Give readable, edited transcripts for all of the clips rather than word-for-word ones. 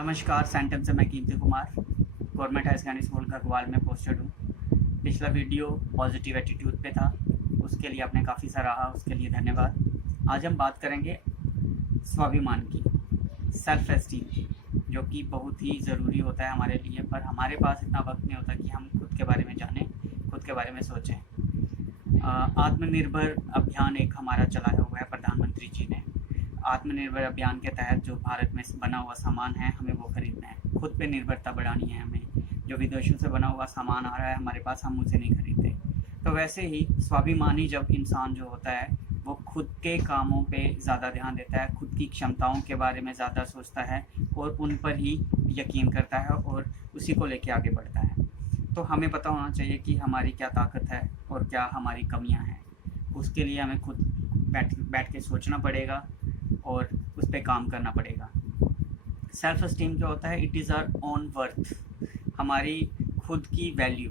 नमस्कार, सेंटम से मैं Kirti Kumar government high secondary school Ghagwal में पोस्टेड हूँ। पिछला वीडियो पॉजिटिव एटीट्यूड पे था, उसके लिए आपने काफ़ी सराहा, उसके लिए धन्यवाद। आज हम बात करेंगे स्वाभिमान की, सेल्फ एस्टीम की, जो कि बहुत ही ज़रूरी होता है हमारे लिए, पर हमारे पास इतना वक्त नहीं होता कि हम खुद के बारे में जानें, खुद के बारे में सोचें। आत्मनिर्भर अभियान एक हमारा चलाया हुआ है प्रधानमंत्री जी ने। आत्मनिर्भर अभियान के तहत जो भारत में बना हुआ सामान है हमें वो खरीदना है, खुद पे निर्भरता बढ़ानी है हमें। जो विदेशों से बना हुआ सामान आ रहा है हमारे पास, हम उसे नहीं खरीदते। तो वैसे ही स्वाभिमानी जब इंसान जो होता है वो खुद के कामों पे ज़्यादा ध्यान देता है, खुद की क्षमताओं के बारे में ज़्यादा सोचता है और उन पर ही यकीन करता है और उसी को लेके आगे बढ़ता है। तो हमें पता होना चाहिए कि हमारी क्या ताकत है और क्या हमारी कमियां हैं। उसके लिए हमें खुद बैठ के सोचना पड़ेगा और उस पर काम करना पड़ेगा। सेल्फ एस्टीम क्या होता है? It is our own worth, हमारी खुद की वैल्यू,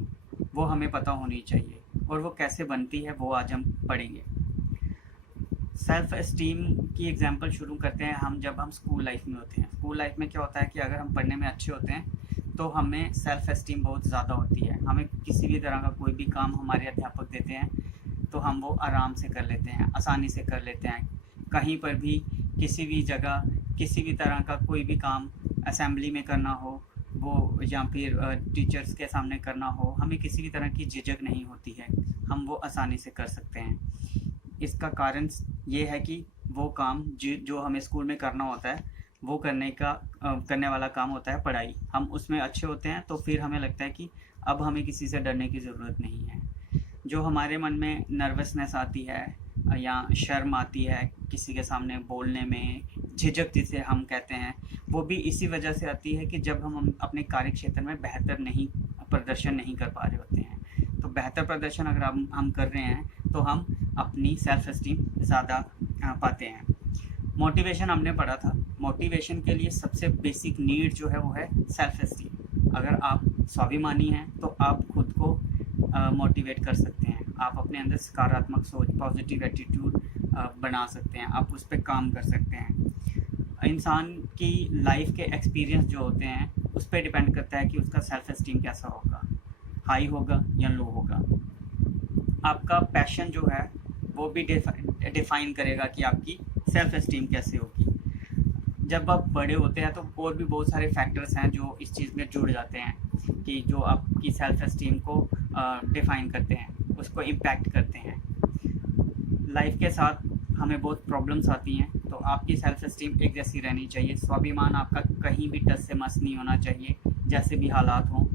वो हमें पता होनी चाहिए। और वो कैसे बनती है वो आज हम पढ़ेंगे। सेल्फ एस्टीम की एग्जांपल शुरू करते हैं जब हम स्कूल लाइफ में होते हैं। स्कूल लाइफ में क्या होता है कि अगर हम पढ़ने में अच्छे होते हैं तो हमें सेल्फ एस्टीम बहुत ज़्यादा होती है। हमें किसी भी तरह का कोई भी काम हमारे अध्यापक देते हैं तो हम वो आराम से कर लेते हैं, आसानी से कर लेते हैं। कहीं पर भी, किसी भी जगह, किसी भी तरह का कोई भी काम असेंबली में करना हो वो, या फिर टीचर्स के सामने करना हो, हमें किसी भी तरह की झिझक नहीं होती है, हम वो आसानी से कर सकते हैं। इसका कारण ये है कि वो काम जो हमें स्कूल में करना होता है, वो करने वाला काम होता है पढ़ाई। हम उसमें अच्छे होते हैं तो फिर हमें लगता है कि अब हमें किसी से डरने की ज़रूरत नहीं है। जो हमारे मन में नर्वसनेस आती है या शर्म आती है किसी के सामने बोलने में, झिझक जिसे हम कहते हैं, वो भी इसी वजह से आती है कि जब हम अपने कार्य क्षेत्र में बेहतर प्रदर्शन नहीं कर पा रहे होते हैं। तो बेहतर प्रदर्शन अगर हम कर रहे हैं तो हम अपनी सेल्फ एस्टीम ज़्यादा पाते हैं। मोटिवेशन हमने पढ़ा था। मोटिवेशन के लिए सबसे बेसिक नीड जो है वो है सेल्फ एस्टीम। अगर आप स्वाभिमानी हैं तो आप खुद को मोटिवेट कर सकते हैं, आप अपने अंदर सकारात्मक सोच, पॉजिटिव एटीट्यूड बना सकते हैं, आप उस पर काम कर सकते हैं। इंसान की लाइफ के एक्सपीरियंस जो होते हैं उस पर डिपेंड करता है कि उसका सेल्फ एस्टीम कैसा होगा, हाई होगा या लो होगा। आपका पैशन जो है वो भी डिफाइन करेगा कि आपकी सेल्फ एस्टीम कैसे होगी। जब आप बड़े होते हैं तो और भी बहुत सारे फैक्टर्स हैं जो इस चीज़ में जुड़ जाते हैं कि जो आपकी सेल्फ एस्टीम को डिफ़ाइन करते हैं, उसको इम्पैक्ट करते हैं। लाइफ के साथ हमें बहुत प्रॉब्लम्स आती हैं तो आपकी सेल्फ एस्टीम एक जैसी रहनी चाहिए। स्वाभिमान आपका कहीं भी टस से मस नहीं होना चाहिए, जैसे भी हालात हों।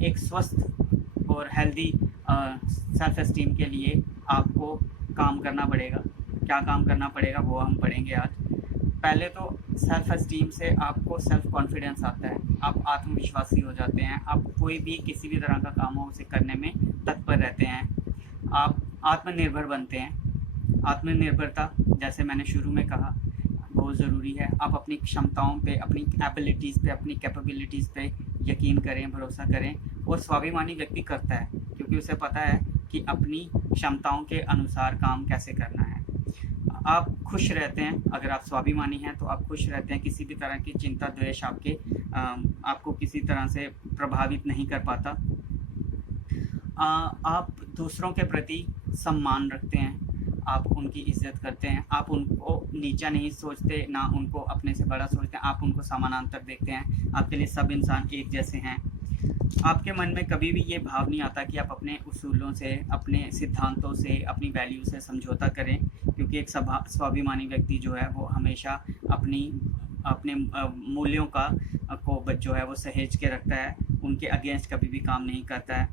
एक स्वस्थ और हेल्दी सेल्फ एस्टीम के लिए आपको काम करना पड़ेगा। क्या काम करना पड़ेगा वो हम पढ़ेंगे आज। पहले तो सेल्फ एस्टीम से आपको सेल्फ कॉन्फिडेंस आता है, आप आत्मविश्वासी हो जाते हैं, आप कोई भी किसी भी तरह का काम हो उसे करने में तत्पर रहते हैं, आप आत्मनिर्भर बनते हैं। आत्मनिर्भरता, जैसे मैंने शुरू में कहा, बहुत ज़रूरी है। आप अपनी क्षमताओं पे, अपनी एबिलिटीज़ पे, अपनी कैपेबिलिटीज़ पे यकीन करें, भरोसा करें। और स्वाभिमानी व्यक्ति करता है क्योंकि उसे पता है कि अपनी क्षमताओं के अनुसार काम कैसे करना है। आप खुश रहते हैं, अगर आप स्वाभिमानी हैं तो आप खुश रहते हैं, किसी भी तरह की चिंता, द्वेष आपको किसी तरह से प्रभावित नहीं कर पाता। आप दूसरों के प्रति सम्मान रखते हैं, आप उनकी इज़्ज़त करते हैं, आप उनको नीचा नहीं सोचते, ना उनको अपने से बड़ा सोचते हैं, आप उनको समानांतर देखते हैं। आपके लिए सब इंसान एक जैसे हैं। आपके मन में कभी भी ये भाव नहीं आता कि आप अपने उसूलों से, अपने सिद्धांतों से, अपनी वैल्यू से समझौता करें, क्योंकि एक स्वाभिमानी व्यक्ति जो है वो हमेशा अपने मूल्यों को जो है वो सहेज के रखता है, उनके अगेंस्ट कभी भी काम नहीं करता है।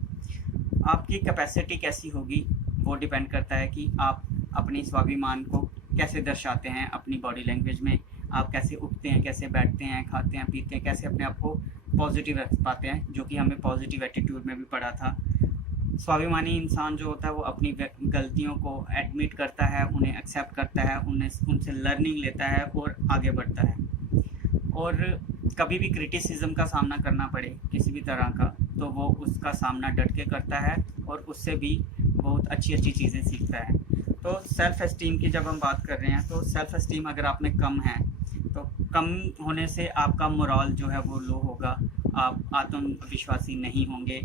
आपकी कैपेसिटी कैसी होगी वो डिपेंड करता है कि आप अपनी स्वाभिमान को कैसे दर्शाते हैं अपनी बॉडी लैंग्वेज में। आप कैसे उठते हैं, कैसे बैठते हैं, खाते हैं, पीते हैं, कैसे अपने आप को पॉजिटिव रख पाते हैं, जो कि हमें पॉजिटिव एटीट्यूड में भी पढ़ा था। स्वाभिमानी इंसान जो होता है वो अपनी गलतियों को एडमिट करता है, उन्हें एक्सेप्ट करता है, उनसे लर्निंग लेता है और आगे बढ़ता है। और कभी भी क्रिटिसिज्म का सामना करना पड़े किसी भी तरह का तो वो उसका सामना डट के करता है और उससे भी बहुत अच्छी अच्छी चीज़ें सीखता है। तो सेल्फ़ एस्टीम की जब हम बात कर रहे हैं तो सेल्फ़ एस्टीम अगर आप में कम है तो कम होने से आपका मोरल जो है वो लो होगा, आप आत्मविश्वासी नहीं होंगे,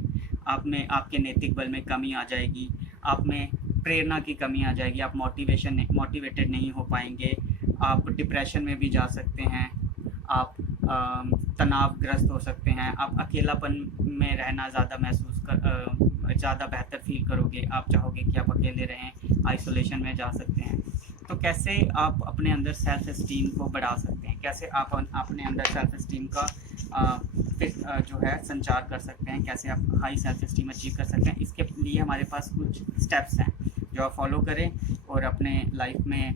आप में आपके नैतिक बल में कमी आ जाएगी, आप में प्रेरणा की कमी आ जाएगी, आप मोटिवेटेड नहीं हो पाएंगे, आप डिप्रेशन में भी जा सकते हैं, आप तनावग्रस्त हो सकते हैं, आप अकेलापन में रहना ज़्यादा बेहतर फील करोगे, आप चाहोगे कि आप अकेले रहें, आइसोलेशन में जा सकते हैं। तो कैसे आप अपने अंदर सेल्फ एस्टीम को बढ़ा सकते हैं, कैसे आप अपने अंदर सेल्फ एस्टीम का जो है संचार कर सकते हैं, कैसे आप हाई सेल्फ एस्टीम अचीव कर सकते हैं, इसके लिए हमारे पास कुछ स्टेप्स हैं जो आप फॉलो करें और अपने लाइफ में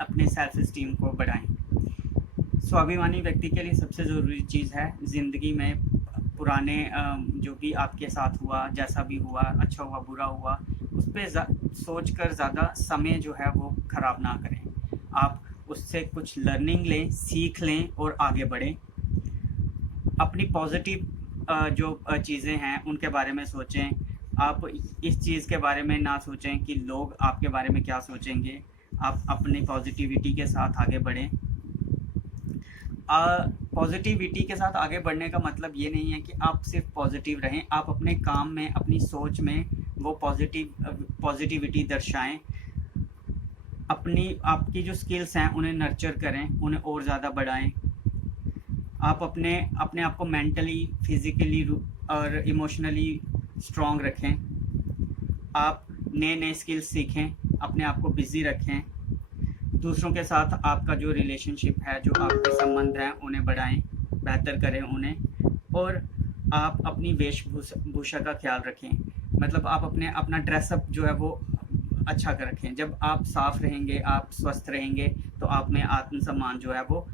अपने सेल्फ एस्टीम को बढ़ाएं। स्वाभिमानी व्यक्ति के लिए सबसे ज़रूरी चीज़ है ज़िंदगी में पुराने जो भी आपके साथ हुआ, जैसा भी हुआ, अच्छा हुआ बुरा हुआ, उस पर सोच कर ज़्यादा समय जो है वो ख़राब ना करें। आप उससे कुछ लर्निंग लें, सीख लें और आगे बढ़ें। अपनी पॉजिटिव जो चीज़ें हैं उनके बारे में सोचें। आप इस चीज़ के बारे में ना सोचें कि लोग आपके बारे में क्या सोचेंगे। आप अपनी पॉजिटिविटी के साथ आगे बढ़ें। पॉजिटिविटी के साथ आगे बढ़ने का मतलब ये नहीं है कि आप सिर्फ पॉजिटिव रहें, आप अपने काम में, अपनी सोच में वो पॉजिटिविटी दर्शाएं। आपकी जो स्किल्स हैं उन्हें नर्चर करें, उन्हें और ज़्यादा बढ़ाएं। आप अपने आप को मेंटली, फिज़िकली और इमोशनली स्ट्रॉन्ग रखें। आप नए स्किल्स सीखें, अपने आप को बिज़ी रखें। दूसरों के साथ आपका जो रिलेशनशिप है, जो आपके संबंध हैं, उन्हें बढ़ाएं, बेहतर करें उन्हें। और आप अपनी वेशभूषा का ख्याल रखें, मतलब आप अपना ड्रेसअप जो है वो अच्छा कर रखें। जब आप साफ़ रहेंगे, आप स्वस्थ रहेंगे, तो आप में आत्मसम्मान जो है वो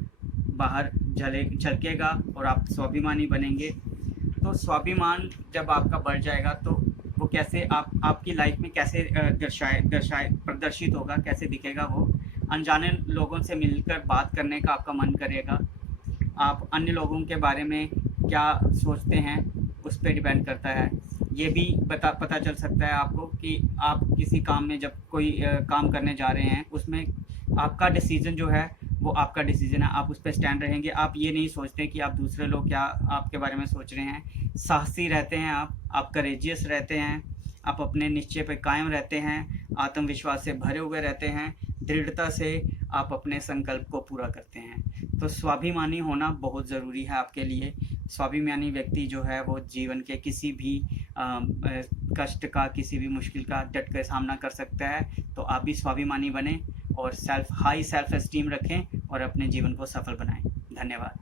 बाहर झलकेगा और आप स्वाभिमानी बनेंगे। तो स्वाभिमान जब आपका बढ़ जाएगा तो वो कैसे आपकी लाइफ में कैसे प्रदर्शित होगा, कैसे दिखेगा वो। अनजाने लोगों से मिलकर बात करने का आपका मन करेगा। आप अन्य लोगों के बारे में क्या सोचते हैं उस पर डिपेंड करता है। ये भी पता चल सकता है आपको कि आप किसी काम में जब कोई काम करने जा रहे हैं, उसमें आपका डिसीज़न जो है वो आपका डिसीज़न है, आप उस पर स्टैंड रहेंगे। आप ये नहीं सोचते कि आप दूसरे लोग क्या आपके बारे में सोच रहे हैं। साहसी रहते हैं आप करेजियस रहते हैं, आप अपने निश्चय पे कायम रहते हैं, आत्मविश्वास से भरे हुए रहते हैं, दृढ़ता से आप अपने संकल्प को पूरा करते हैं। तो स्वाभिमानी होना बहुत ज़रूरी है आपके लिए। स्वाभिमानी व्यक्ति जो है वो जीवन के किसी भी कष्ट का, किसी भी मुश्किल का डट कर सामना कर सकता है। तो आप भी स्वाभिमानी बने और हाई सेल्फ एस्टीम रखें और अपने जीवन को सफल बनाएं। धन्यवाद।